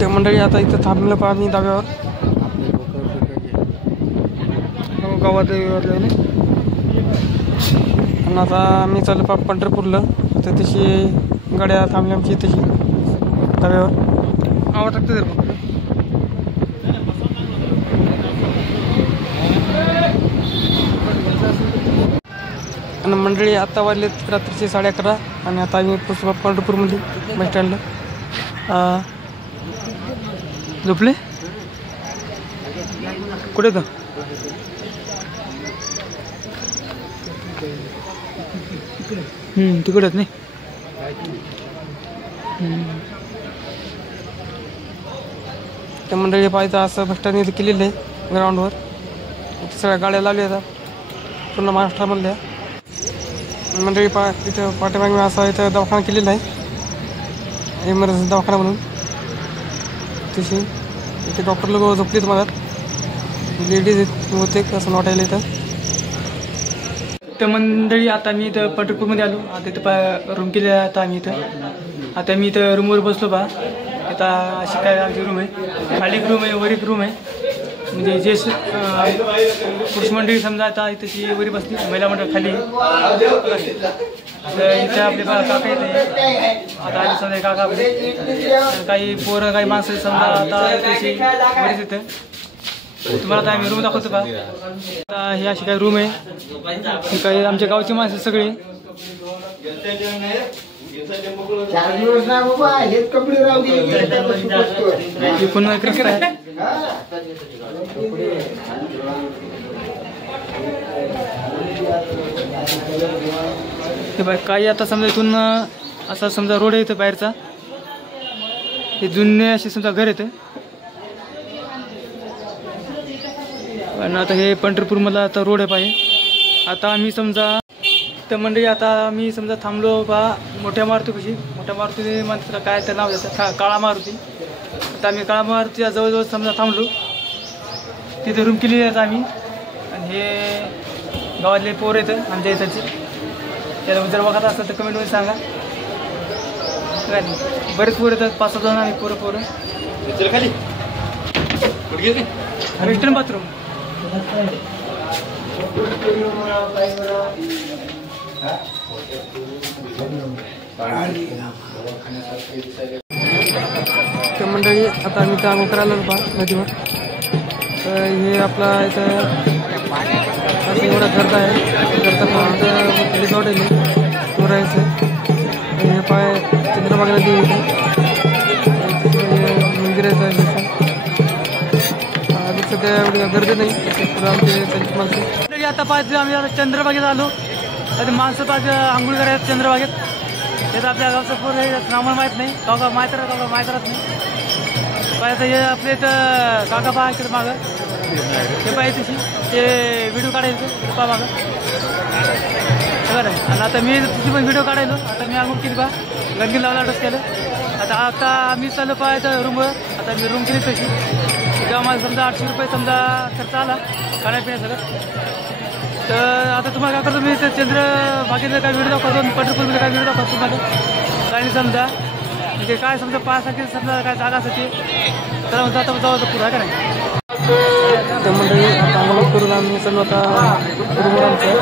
ते मंडळी आता इथं थांबलं पाणी धाब्यावर गावात आणि आता आम्ही चालू पंढरपूरला. तर तशी गाड्या थांबल्या आमची तशी धाब्यावर आवाज टाकते जर आणि मंडळी आता वाजलेत रात्रीचे 11:30 आणि आता आम्ही पोचलो पंढरपूरमध्ये बस स्टँडला. झोपले कुठे तर तिकडेच नाही. त्या मंडळी पाहायचं असं बस स्टँड इथे केलेलं आहे ग्राउंडवर. सगळ्या गाड्या लावल्या जातात पूर्ण महाराष्ट्रामधल्या. मंडळी तिथं पाठीमागे असा इथं दवाखाना केलेला आहे इमर्जन्सी दवाखाना म्हणून. तशी इथे डॉक्टर लोक झोपलीत मधात. लेडीज होते असं वाटायला इथं. तर मंडळी आता मी इथं पंढरपूरमध्ये आलो. आता इथं रूम केले आता आम्ही इथं. आता मी इथं रूमवर बसलो बा. आता अशी काय आमची रूम आहे. खाली एक रूम आहे वर एक रूम आहे. म्हणजे जे पुरुष मंडळी समजा आता इथंची वरी बसली महिला मंडळ खाली. तर इथं आपले काका येते आता आधी समजा काका आपले काही पोरं काही माणसं समजा आता इथेची वरीच येतं. तुम्हाला आता आम्ही रूम दाखवतो का. आता ही अशी काही रूम आहे. ही काही आमच्या गावची माणसं सगळी. पुन्हा एक रस्ता आहे. ते बाय काही आता समजा इथून असा समजा रोड आहे इथं बाहेरचा. हे जुने असे समजा घर येतं. पण आता हे पंढरपूरमधला आता रोड आहे पाहिजे. आता आम्ही समजा तर मंडळी आता आम्ही समजा थांबलो बा मोठ्या मारुतीपाशी. मोठ्या मारुती म्हणतात काय तर नाव त्याचं काळा मारुती. आता आम्ही काळा मारुतीच्या जवळजवळ समजा थांबलो. तिथे रूम केली आहे आम्ही. आणि हे गावातले पोर येतं आमच्या इथंचे. त्याला जर बघत असतं तर कमेंटमध्ये सांगा. काय नाही बरेच पोरं येतात 5-6 जण आम्ही पोरं खाली वेस्टर्न बाथरूम. तर मंडळी आता आम्ही काम करायला पहा नदीवर. तर हे आपला इथं असं एवढा गर्द आहे. गर्द पाहून रिसॉर्ट आहे राहायचं. हे पाय चंद्रभागा नदी मंदिराचं सध्या एवढी गर्दी नाही. आमचे माणसं आता पाहिजे आम्ही आता चंद्रभागेत आलो. आता माणसं पाहिजे आंघोळ करायचं चंद्रभागेत. हे तर आपल्या गावचं पोर आहे आम्हाला माहीत नाही. गाव माहीत राहत नाही. पाहिजे हे आपले इथं काका पहा इकडे मागं हे पाहिजे तशी ते व्हिडिओ काढायचं पहा मागं बरं. आणि आता मी तुझी पण व्हिडिओ काढायलो. आता मी आंघोळ केली पहा गंदगी लावला डस केलं. आता मी चाललो पाहायचं रूमवर. आता मी रूम केली तशी तेव्हा मला समजा 800 रुपये समजा खर्च आला खाण्यापिण्यासगळं. तर आता तुम्हाला काय करतो मी तर चंद्रभागेचं काय व्हिडिओ दाखवतो. पंढरपूरमध्ये काय व्हिडिओ दाखवतो तुम्हाला काही समजा म्हणजे काय समजा पाहासाठी समजा काय जागा असते तर म्हणतो आता जाऊ पुढं आहे का नाही. तर मंडळी आता आम्हाला करून आम्ही सर्व आता रूमवर आमचं आहे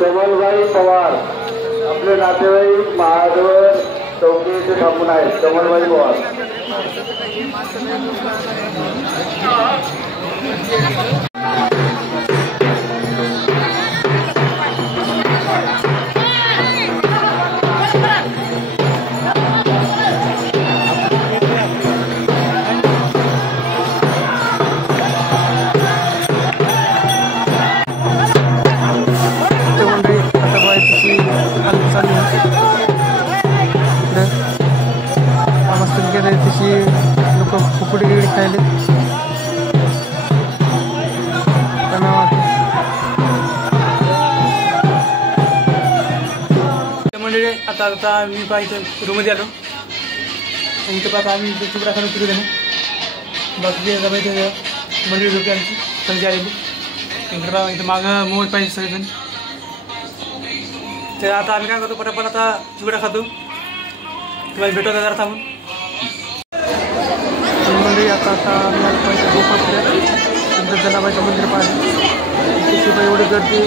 कमलबाई पवार आपले नातेवाईक महादेव चौकी येथे थांबून आहेत. कमलबाई पवार तशी लोक फुकट गिडी खायले मंडळी. आता मी पाहिजे रूममध्ये आलो. इथं पाहता आम्ही चुकडा खाणं केली ना बाकी मंदिर लोक आमची सगळी आलेली इकडे बघा इथं मागं मोबाईल पाहिजे सगळेजण तर आता आम्ही काय करतो पटापट आता चुकडा खातो तुम्हाला भेटतो जरा थांबून मंदिर आता आम्ही गोपाळ जनाबाईचं मंदिर पाहिजे एवढी गर्दी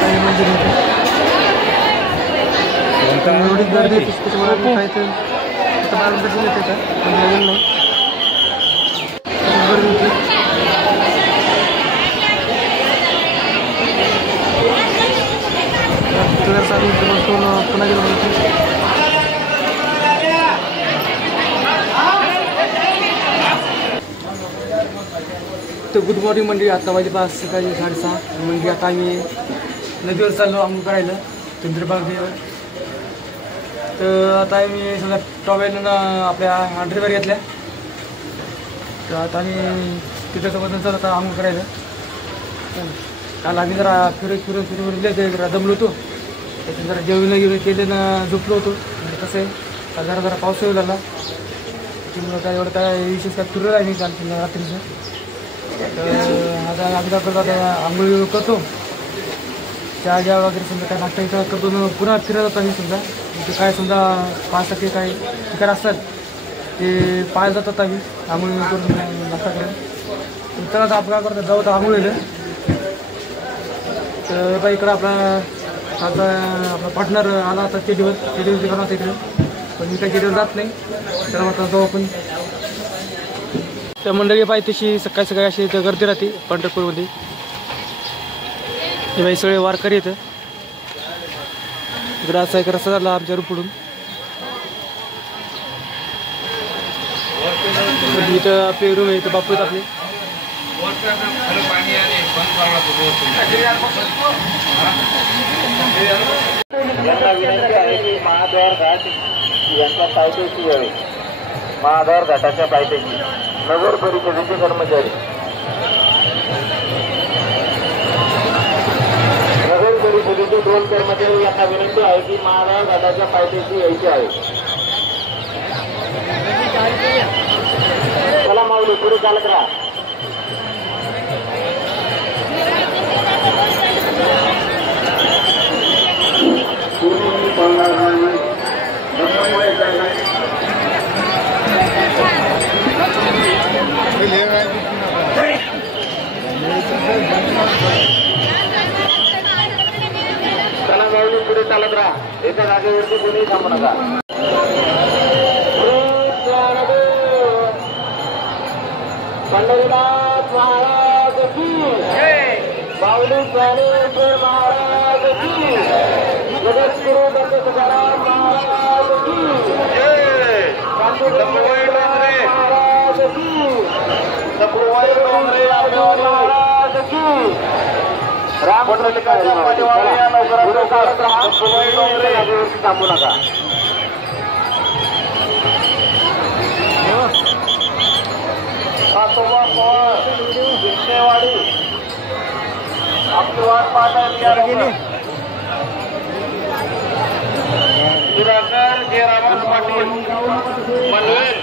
काही मंदिर एवढी गर्दी त्याच्यामुळे खायचं बाहेरून दर्शन येते का पण नाही गर्दी होती पुन्हा गेलो तर गुड मॉर्निंग मंडळी आता वाजे 5 सकाळी 6:30 म्हणजे आता आम्ही नदीवर चाललो आंघोळ करायला चंद्रभागेवर तर आता आम्ही समजा टॉवेलनं आपल्या अंडरवेअर घेतल्या तर आता आम्ही तिथं चालू आता आंघोळ करायला काल आम्ही जरा फिरून जरा दमलो होतो त्याच्यात जरा जेवण केलं झोपलो होतो म्हणजे कसं आहे जरा पाऊस येऊ लागला त्याच्यामुळं काय एवढं काय विशेष काय फिरलं आहे मी काल रात्रीचं तर आता आम्ही काय करतो आता आंघोळ करतो चहा वगैरे समजा काय नाश्ता इथं करतो पुन्हा फिरत होता मी समजा ते काय समजा 5 काय ठिकाण असतात ते पाहायला जातात आम्ही आंघोळ करून नाश्ता करून तर आता आपण काय करतो जाऊ तर आंघोळ येलं तर आता इकडं आपला पार्टनर आला होता चेडीवर दिला होता इकडे पण मी काही चेडीवर जात नाही तर आता जाऊ आपण तर मंडळी पाहिजे तशी सकाळी अशी इथं गर्दी राहते पंढरपूरमध्ये हे बाई सगळे वारकरी येतं इकडं असा एक रस्ता झाला आमच्या रूपडून इथं आपले रूम आहे इथं बापू आहेत आपले यांना विनंती आहे की महाद्वार घाट यांच्या पायथ्याशी यावे महाद्वार घाटाच्या पायथ्याशी नगर परिषदेचे कर्मचारी नगर परिषदेचे 2 कर्मचारी यांना विनंती आहे की महाद्वार घाटाच्या पायथ्याशी यायचे आहे चला माऊली पुढे चालत राहा चला माऊली पुढे चालत राहा एका जागेवरती कोणी थांबू नका पंढरीनाथ महाराज की माऊली ज्ञानेश्वर महाराज की जगद्गुरु दत्त तुकाराम महाराज की महाराज की सप्रुवाई डोंगरे महाराज की रामपंडिताच्या पाठीमागे या लवकरात सप्रुवाई डोंगरे याच्यावरती थांबू नका आसोबा पवार विष्णेवाडी आपली वाट पाहता दिवाकर जयरामन पाटील मनवेल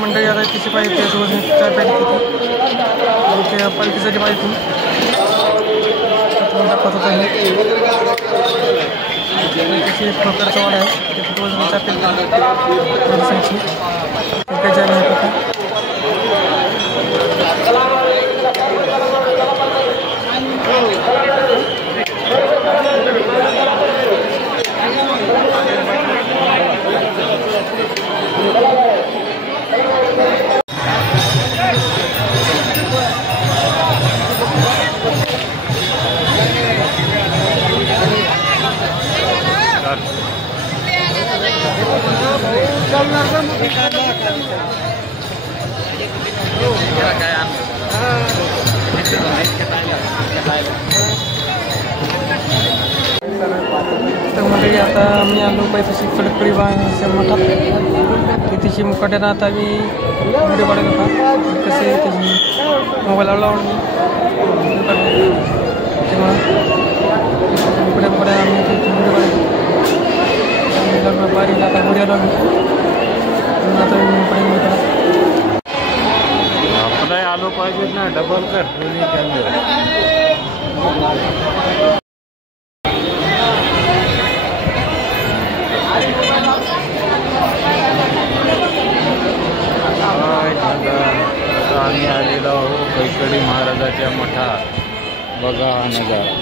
मंडळी आता तिची पाहिजे चाय पाहिजे पालखीसाठी पाहिजे दाखवत होता त्याची प्रकारचा वाढ आहे ते फोटोज तर मंडळी आता मी आलो पैसे कडकडी मठात तिथेची मुकाट्यानं आता मी व्हिडिओ काढत होता कसे त्याची मोबाईल लावून तेव्हा मुकड्या आम्ही व्हिडिओ काढतो बारीक आता घरी आलो आम्ही आता मुकडे आपला आलो पाहिजे ना डबल कर आम्ही आलेलो आहो कैकडी महाराजाच्या मठात. बघा हा नजारा.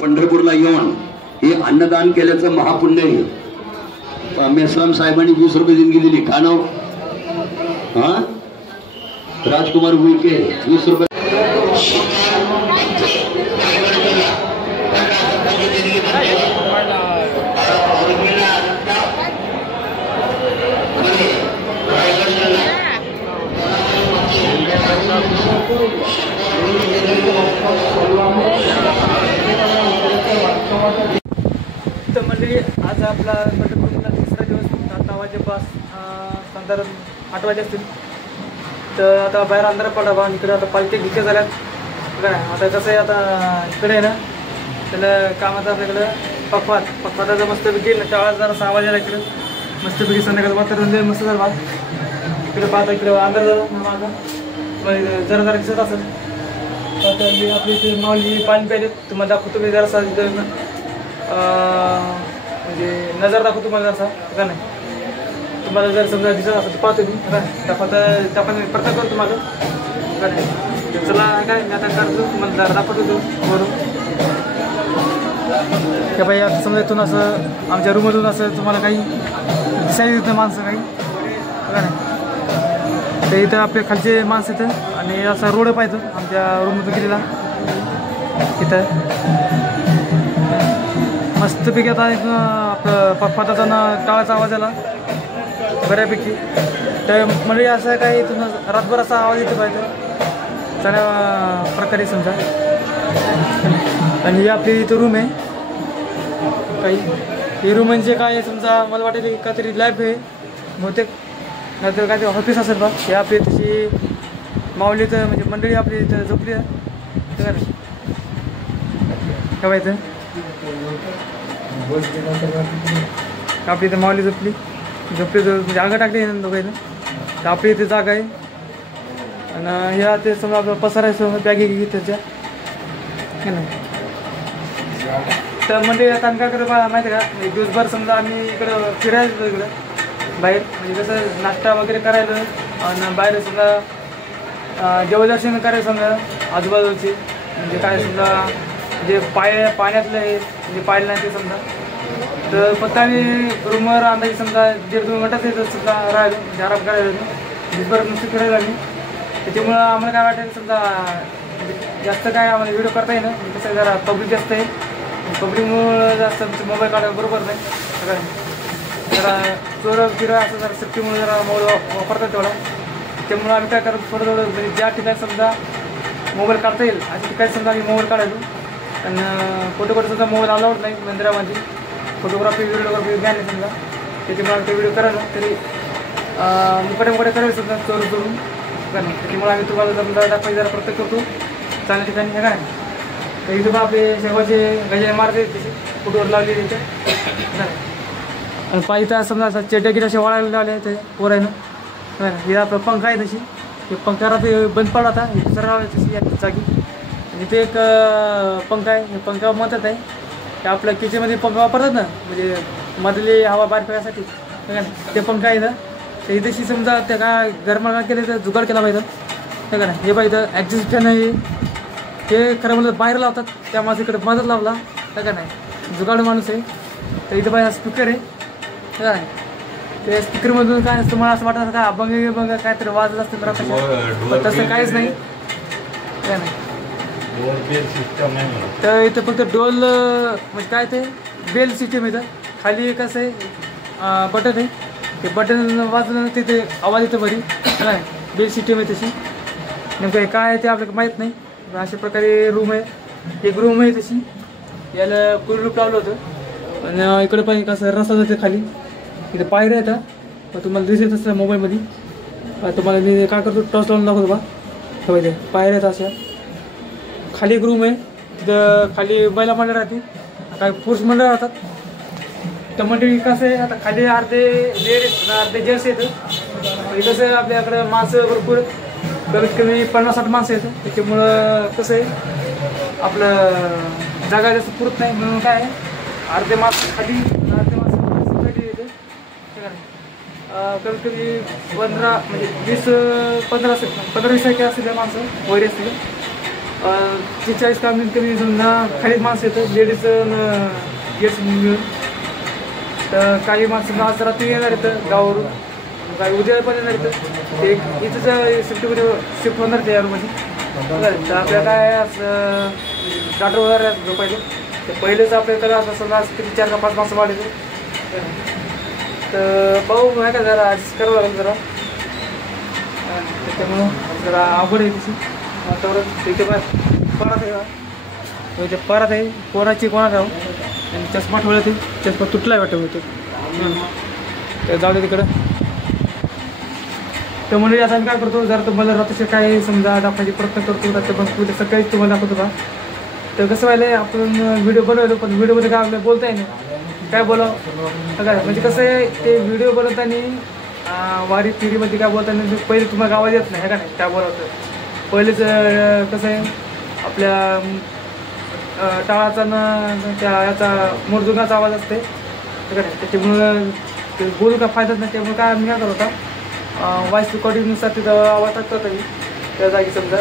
पंढरपूरला येऊन हे अन्नदान केल्याचं महापुण्य आहे. मेश्राम साहेबांनी 20 रुपये देणगी दिली. का नाव हा राजकुमार भुईके 20 रुपये. तर म्हणजे आज आपला पंढरपूरला तिसरा दिवस. आता वाजेपास साधारण 8 वाजे असतील. तर आता बाहेर अंधार पडा बा. इकडे आता पालखी घिके झाल्यात काय. आता कसं आहे आता इकडे आहे ना त्याला कामाचं आपल्याकडं पखवाटाचा मस्तपैकी टाळा जरा 6 वाजेला इकडे मस्तपैकी संध्याकाळ वातावरण मस्त झालं बा. इकडे पाहता इकडे अंधार झाला माझा जरा जरा दिसत असेल. आता आपली इथे माऊली पाणी प्यायले तुम्हाला दाखवतो मी जरासा म्हणजे नजर दाखवतो तुम्हाला जरासा का नाही. तुम्हाला जर समजा दिसत असेल तर पाहतो मी दाखवता प्रयत्न करतो तुम्हाला का नाही. चला काय मी आता करतो तुम्हाला जरा दाखवतो वरून. त्या बाई आता समजा इथून असं आमच्या रूममधून असं तुम्हाला काही दिसायला देतं माणसं काही का नाही. तर इथं आपले खालचे माणसं इथं आणि असा रोड पाहिजे आमच्या रूममधून गेलेला इथं मस्तपैकी. आता आपलं पखवाटाचा टाळाचा आवाज आला बऱ्यापैकी. तर म्हणजे असं काही इथून रातभर असा आवाज येतो पाहिजे चांगल्या प्रकारे समजा. आणि ही आपली इथं रूम आहे काही. ही रूम म्हणजे काय समजा मला वाटेल काहीतरी लॅब आहे बहुतेक नाहीतर काहीतरी ऑफिस असेल बा. हे आपली तशी माऊली तर म्हणजे मंडळी आपली इथं झोपली आहे काय इथं आपली इथं माऊली झोपली म्हणजे अंग टाकली दोघांना. तर आपली इथे जागा आहे आणि ह्या ते समजा आपलं पसारायचं बॅगी घे त्याच्या नाही. तर म्हणजे आता आम्ही काय करतो बा माहिती आहे का दिवसभर समजा आम्ही इकडं फिरायचं इकडं बाहेर म्हणजे कसं नाश्ता वगैरे करायला आणि बाहेर समजा देवदर्शन करायचं समजा आजूबाजूचे म्हणजे काय समजा जे पाण्यातलं आहे म्हणजे पाहिलं नाही ते समजा. तर फक्त आम्ही रूमवर अंदाजे समजा 1.5-2 मिनिटात येतं समजा राहिलो म्हणजे आराम करायला दिवसभर नुसतं फिरायला आम्ही. त्याच्यामुळं आम्हाला काय वाटेल समजा म्हणजे जास्त काय आम्हाला व्हिडिओ करता येईल म्हणजे कसं जरा पब्लिक जास्त आहे. पब्लिकमुळं जास्त मोबाईल काढायला बरोबर नाही सगळं जरा चोर फिरा असं जरा सेफ्टीमुळे जरा मोबाईल वापरतात तेवढा. त्यामुळं आम्ही काय करतो थोडं म्हणजे ज्या ठिकाणी समजा मोबाईल काढता येईल अशा ठिकाणी समजा आम्ही मोबाईल काढायचो. आणि फोटोग्राफी समजा मोबाईल अलाउड नाही मंदिरामध्ये फोटोग्राफी व्हिडिओग्राफी घ्या नाही समजा. त्याच्यामुळे ते व्हिडिओ करायला तरी मुकडे करायला समजा चोर करून करणं. त्याच्यामुळे आम्ही तुम्हाला समजा दाखवायची जरा प्रत्येक करतो चांगल्या ठिकाणी हे काय. तर इथं आपले शेवटचे गजाने मारते तसे फोटोवर लावले तिथे आणि पाहिजे समजा असं चेट्यागिरी असे वळायला लावले ते पोरायनं. हे आपलं पंखा आहे तशी ते पंखाला ते बंद पडला आता दुसरा तशी जागी. आणि ते एक पंखा आहे हे पंखा म्हणतात आहे ते आपल्या किचनमध्ये पंखा वापरतात ना म्हणजे मधली हवा बाहेर फेकायसाठी ते पंखा आहे ना. तर इथेशी समजा त्या काय गरमाला केलं तर जुगाड केला पाहिजे हे का नाही. हे पाहिजे ॲडजस्ट फॅन आहे ते खरं म्हणलं बाहेर लावतात त्या माणसाकडे मदत लावला का नाही. जुगाडू माणूस आहे. तर इथं पाहिजे स्पीकर आहे काय, ते स्पीकरमधून काय असतं मला असं वाटतं काय अभंग बघा काहीतरी वाजत असतं तर पण तसं काहीच नाही काय नाही. तर इथं फक्त डोल म्हणजे काय ते बेल सिस्टीम इथं खाली कसं आहे बटन आहे, ते बटन वाजलं तिथे आवाज येतो बरी काय, बेल सिस्टीम आहे तशी. नेमकं काय आहे ते आपल्याला माहीत नाही. अशा प्रकारे रूम आहे, एक रूम आहे तशी, याला कुलरूप लावलं होतं. आणि इकडे पण कसं रस्ता जाते खाली, इथं पायऱ्या येतात तुम्हाला दिसत असतं मोबाईलमध्ये. तुम्हाला मी काय करतो टॉर्च लावून दाखवतो बा, ठेवायचे पायऱ्या आहेत अशा. खाली एक रूम आहे, तिथं खाली महिला मंडळ राहते, काही पुरुष मंडळ राहतात. तर मंडळी कसं आहे आता खाली अर्धे लेडीज अर्धे जेंट्स येतं. कसं आहे आपल्याकडे माणसं भरपूर कमीत कमी 50-60 माणसं येतं, त्याच्यामुळं कसं आहे आपलं जागा जास्त पुरत नाही. म्हणून काय अर्धे माणसं खाली अर्धे माणसं येतं. कमीत कमी 15 म्हणजे 15-20 असतील माणसं वगैरे असतील. 40 कमीत कमी समजा खालीच माणसं येतं लेडीज जेंट्स मिळून. तर काही माणसं आज रात्री येणार येतं गावावरून, काही उद्या पण येणार येतं. ते इथंच शिफ्ट होणार त्या यामध्ये. तर आपल्याला काय असं डाटर वगैरे झोपायचं तर पहिलेच आपल्याकडे असं समजा किती 4 का 5 माणसं वाढायचं. तर पाहू माहिती का जरा ॲडजस्ट करावं लागेल जरा, त्याच्यामुळं जरा आवड आहे तशी वातावरण. तिथे पण परत आहे ते परत आहे कोणाची कोणाला राहू. आणि चष्मा ठेवला ते चष्मा तुटला वाटत होतो. तर जाऊ दे तिकडं. तर म्हणजे आता मी काय करतो जरा तुम्हाला रात्रीचे काय समजा दाखवायचे प्रयत्न करतो. तर मग पुढे सकाळीच तुम्हाला दाखवतो का. तर कसं व्हायला आपण व्हिडिओ बनवलो पण व्हिडिओमध्ये काय आपल्याला बोलता येईल काय बोलावं काय. म्हणजे कसं आहे ते व्हिडिओ बनवताना वारी फिरीमध्ये काय बोलताना पहिले तुम्हाला आवाज येत नाही का नाही काय बोलावतं. पहिलेच कसं आहे आपल्या टाळाचा न त्या याचा मुरजुंगाचा आवाज असते का नाही. त्याच्यामुळं ते बोलू का फायदाच नाही. त्यामुळे काय आम्ही काय करत होता व्हॉइस रेकॉर्डिंगनुसार तिथं आवाज टाकतो होता मी त्या जागी समजा.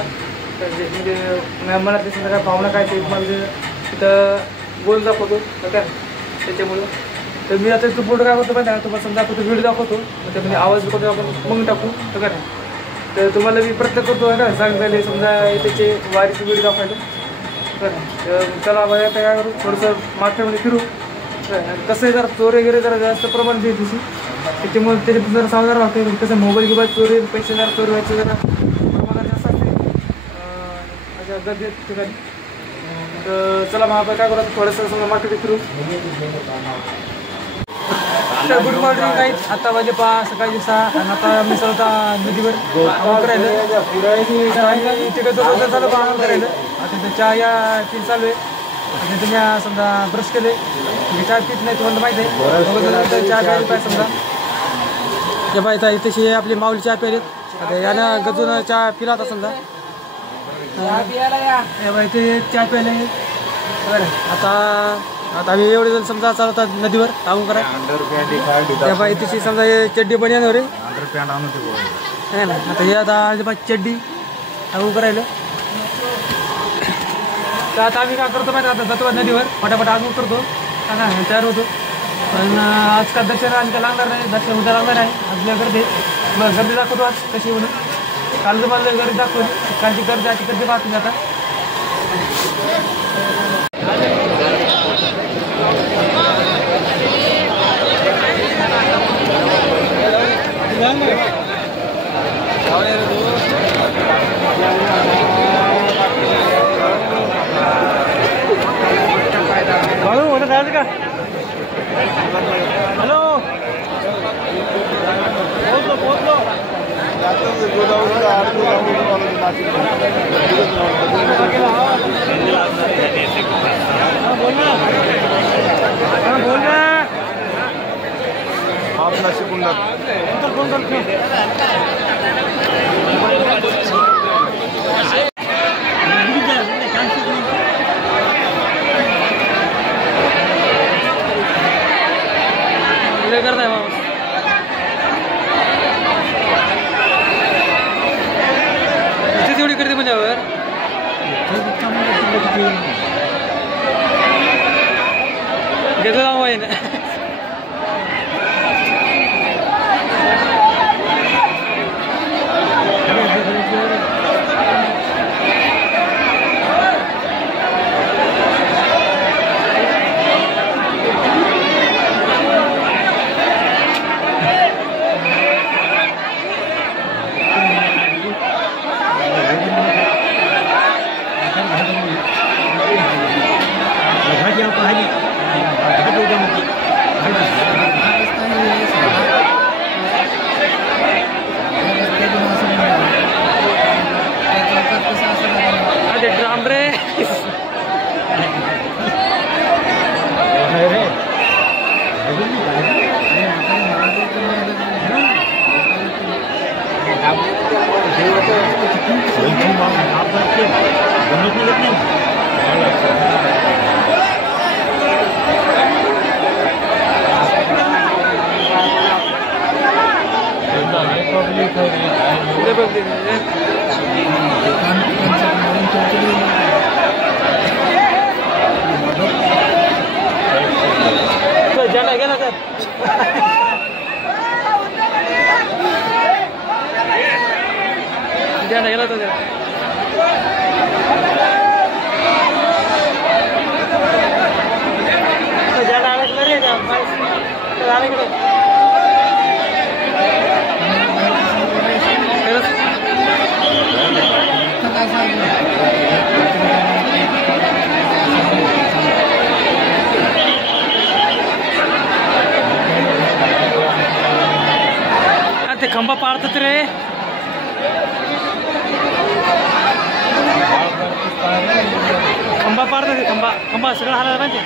म्हणजे मनातली समजा काय भावना काय ते म्हणजे तिथं बोलून दाखवतो काय त्याच्यामुळं. तर मी आता तो फोटो काय करतो पण तुम्हाला समजा आपण तो व्हिडिओ दाखवतो मग त्यामध्ये आवाज रेकॉर्डिंग आपण मग टाकू तर काय नाही. तर तुम्हाला मी प्रयत्न करतो आहे का सांगायला समजा त्याचे वारीचे व्हिडिओ दाखवायला तर चला बघा काय करू थोडंसं मार्केटमध्ये फिरू. कसं आहे जरा चोरी वगैरे जरा जास्त प्रमाणात येते तशी त्याच्यामुळे त्याच्यापासून जरा सावधान राहते. कसं मोबाईल गिबाईल चोरी पैसे जरा चोरी व्हायचे जरा प्रमाणात जास्त असते अशा गर्दी ठिकाणी. तर चला मग आपण काय करू थोडंसं समजा मार्केटमध्ये फिरू. तर गुड मॉर्निंग काही आता वाजे 5 सकाळी 6 आणि आता मी स्वतः नदीवर आंघोळ करायला तिकडे जवळ चालू आंघोळ करायला. आता तिथे चहा या तीन चालू आहे. आणि तुम्ही समजा ब्रश केले मी चहा पित नाही तुम्हाला माहिती आहे चहा प्यायला पाहिजे समजा. ते पाहिजे तशी आपली माऊली चहा प्यायलेत. आता यानं गजून चहा पिला होता समजा ते चहा प्यायला बरं. आता आम्ही एवढे जण समजा चालवतात नदीवर आंघोळ करा त्या बाई तिची समजा हे चड्डी पण येणार आहे ना. आता हे आता चड्डी आंघोळ करायला. तर आता आम्ही काय करतो माहिती आता जातो नदीवर फटाफट आंघोळ करतो तयार होतो. पण आज का दर्शन आणि काय लागणार नाही दर्शन उद्या लागणार आहे आपल्या गर्दी. मग गर्दी दाखवतो आज कशी म्हणून काल तुम्हाला गर्दी दाखवली कालची गर्दी आजची गर्दी पाहतो आता. का हॅलो पोहोचलो बोल ना आपला शिकून फोन करतो. करताय बाबा एवढी करते म्हणजे घेतो जाऊ आहे ना ड्रामरे झंडा गेला तर झंडा गेला तर झंडा अडकला रे अडकलं ते खंबा पाडतात रे खंबा पाडतात ते खंबा खंबा सगळं हालायला पाहिजे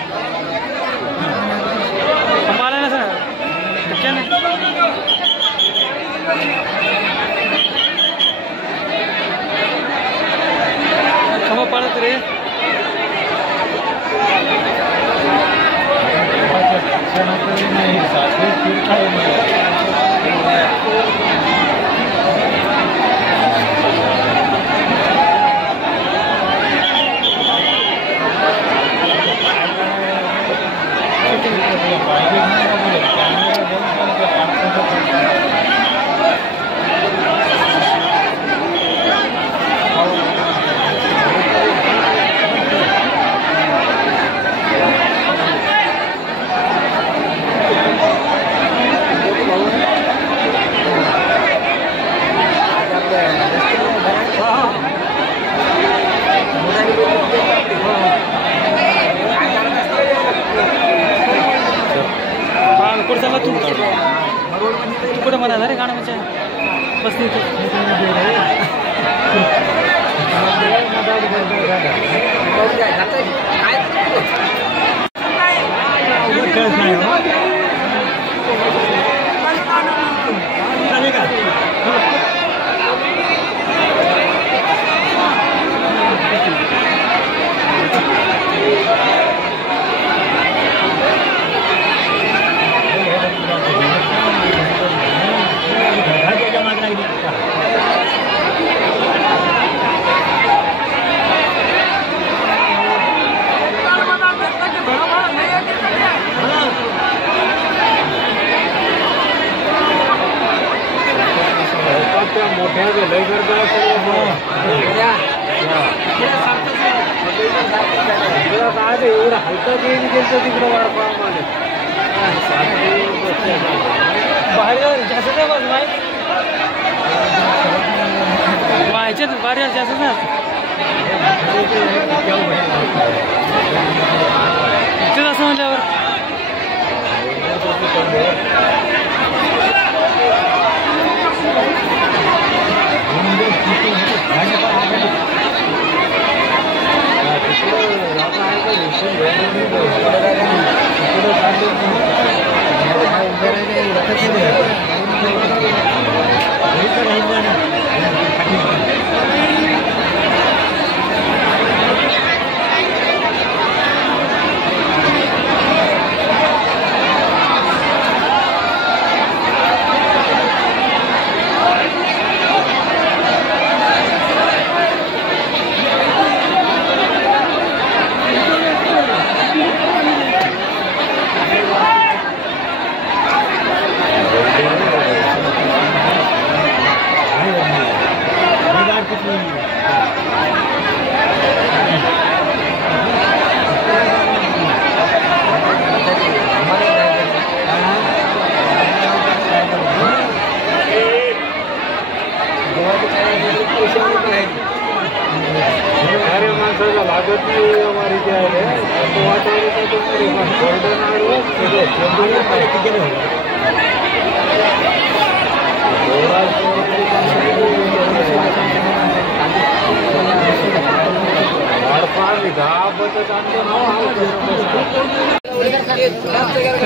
खंबा आलाय ना सगळं खंबा पाडतात रे कुठं तू कुठं म्हणाला रे गाणं म्हणजे बसली मोठ्या लय करता काय एवढं हलका गेम गेलं तिकडं वाढपा बाहेर जास्त काय बस व्हायच्यात बाहेर जास्त ना इथेच असं म्हणल्यावर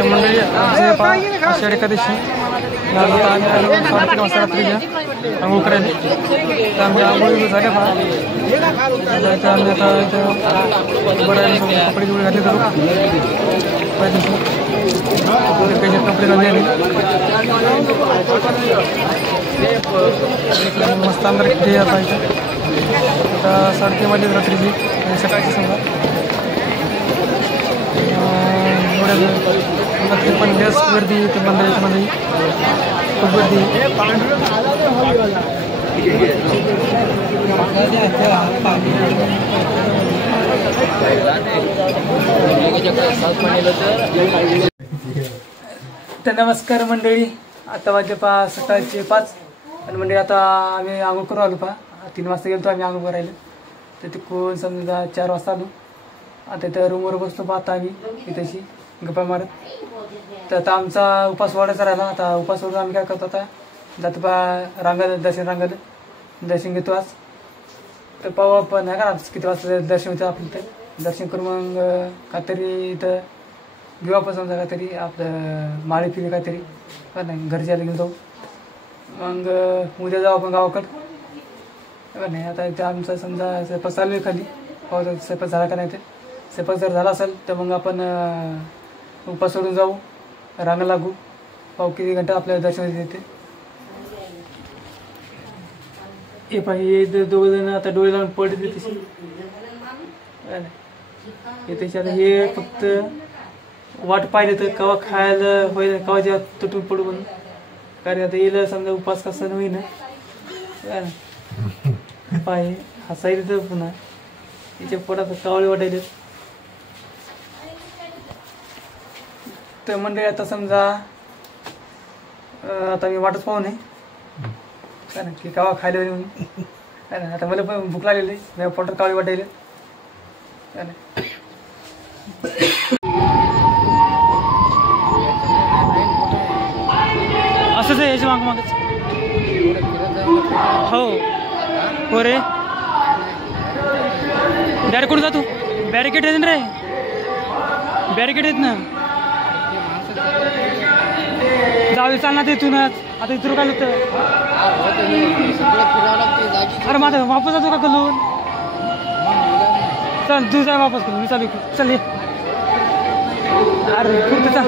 मंडळी आषाढी एकादशी आम्ही 3:30 वाजता रात्रीच्या आंघोळ करायला तर आम्ही आंघोळ झाल्या पहा जायचं आम्ही आता इथं बरं कपडे जुळे घातले करू काही कपडे घालले मस्त अंदर किती आता इथं आता 3:30 वाजले रात्रीची सकाळची समजा एवढ्या पण जास्त गर्दी ते मंदिराच्यामध्ये खूप गर्दी तर नमस्कार मंडळी, आता वाजले पहा सकाळचे 5 आणि मंडळी आता आम्ही आंघोळ करून आलो पहा 3 वाजता गेलो आम्ही आंघोळ करायला तर तिकडून समजा 4 वाजता आलो. आता इथं रूमवर बसतो पाहता आम्ही इथेशी गप्पा मारत. तर आता आमचा उपास वाढायचा राहिला. आता उपास वगैरे आम्ही काय करतो आता जातो पा रांगाला दर्शन घेतो आज. तर पाहू आपण नाही का किती वाजता दर्शन होतं आपलं इथं दर्शन करून मग काहीतरी इथं घेऊ आपण समजा काहीतरी आपलं माळी फिरी काहीतरी का नाही घरच्याला घेऊन जाऊ. मग उद्या जाऊ आपण गावाकडं का नाही. आता इथं आमचा समजा स्वयंपाक चालू आहे खाली पाहू स्वयंपाक झाला का नाही. ते स्वयंपाक जर झाला असेल तर मग आपण उपास सोडून जाऊ रांगा लागू पाहू किती घंटा आपल्याला दर्शन येते. हे पाहिजे दोघं जण आता डोळे लावून पडले तशी हे त्याच्यात हे फक्त वाट पाहिजे तर कवा खायला होईल कवा जेव्हा तुटून पडू म्हणून कारण आता येईल समजा उपास कसा होईना पाय हसायला तर पुन्हा तिच्या पोटात कावळे वाटायले. तर मंडळी आता समजा आता मी वाटच पाहू नये कारण की कावा खायला होईल म्हणून काय नाही. आता मला पण भूक लागलेली माझ्या पोटात कावळे वाटायले काय नाही. असंच आहे याच्या मागच हो रे डायरेक्ट कुठं जातो बॅरिकेड येत ना रे बॅरिकेड येत ना जाऊ चालणार ते इथूनच आता इथून काय होतं अरे माझं वापस जातो का कलून चल तू जाय वापस करून मी चालू चल ये अरे कुठं चाल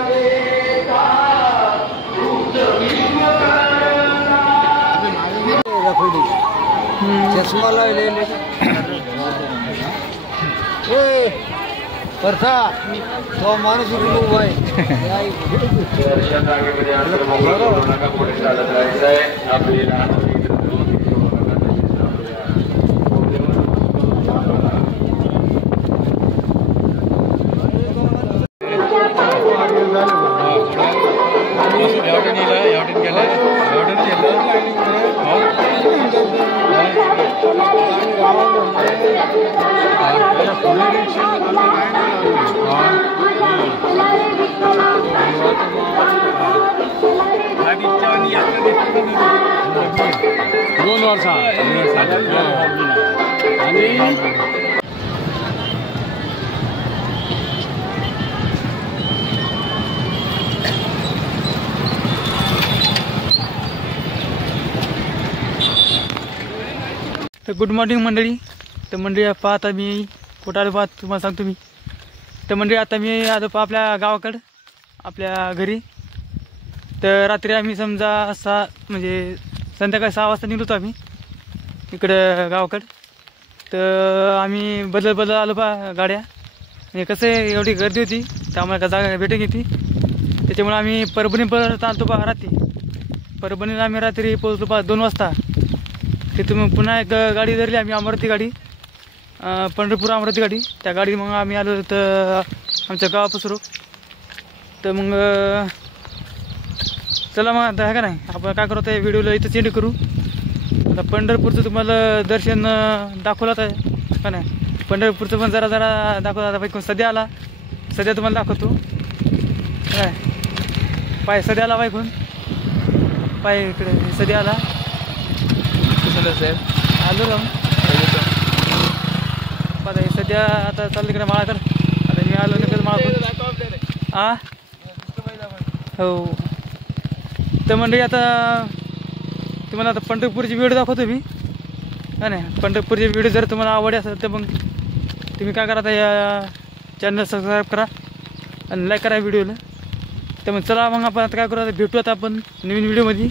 चष्मा परसा तो माणूस उभा दोन वर्ष तर गुड मॉर्निंग मंडळी. तर मंडळी पाहता मी कुठं आलो पाहत तुम्हाला सांगतो मी. तर मंडळी आता मी आलो पहा आपल्या गावाकडं आपल्या घरी. तर रात्री आम्ही समजा म्हणजे संध्याकाळी 6 वाजता निघलो होतो आम्ही इकडं गावाकडं. तर आम्ही बदल आलो पहा गाड्या म्हणजे कसं आहे एवढी गर्दी होती तर आम्हाला जागा भेटून घेतली त्याच्यामुळे आम्ही परभणी परत आलो पहा रात्री. परभणीला आम्ही रात्री पोहोचलो पहा 2 वाजता. तिथून मग पुन्हा एक गाडी धरली आम्ही अमरावती गाडी पंढरपूर अमरावती गाडी. त्या गाडी मग आम्ही आलो तर आमच्या गावापासून. तर मग चला मग आता आहे का नाही आपण काय करतो व्हिडिओला इथं चेंज करू. आता पंढरपूरचं तुम्हाला दर्शन दाखवलं तर का नाही पंढरपूरचं पण जरा दाखवलं आता सध्या आला सध्या तुम्हाला दाखवतो. काय पाय सध्या आला बायकून पाय इकडे सध्या आला साहेब आलो राहून आता सध्या आता चाललं इकडे माळाकर आता मी आलो नाही माळाकर आ हो तर मंडळी आता तुम्हाला आता पंढरपूरची व्हिडिओ दाखवतो मी का नाही पंढरपूरची व्हिडिओ जर तुम्हाला आवड असेल तर मग तुम्ही काय करा आता या चॅनल सबस्क्राईब करा आणि लाईक करा व्हिडिओला तर मग चला मग आपण आता काय करू आता भेटू आता आपण नवीन व्हिडिओमध्ये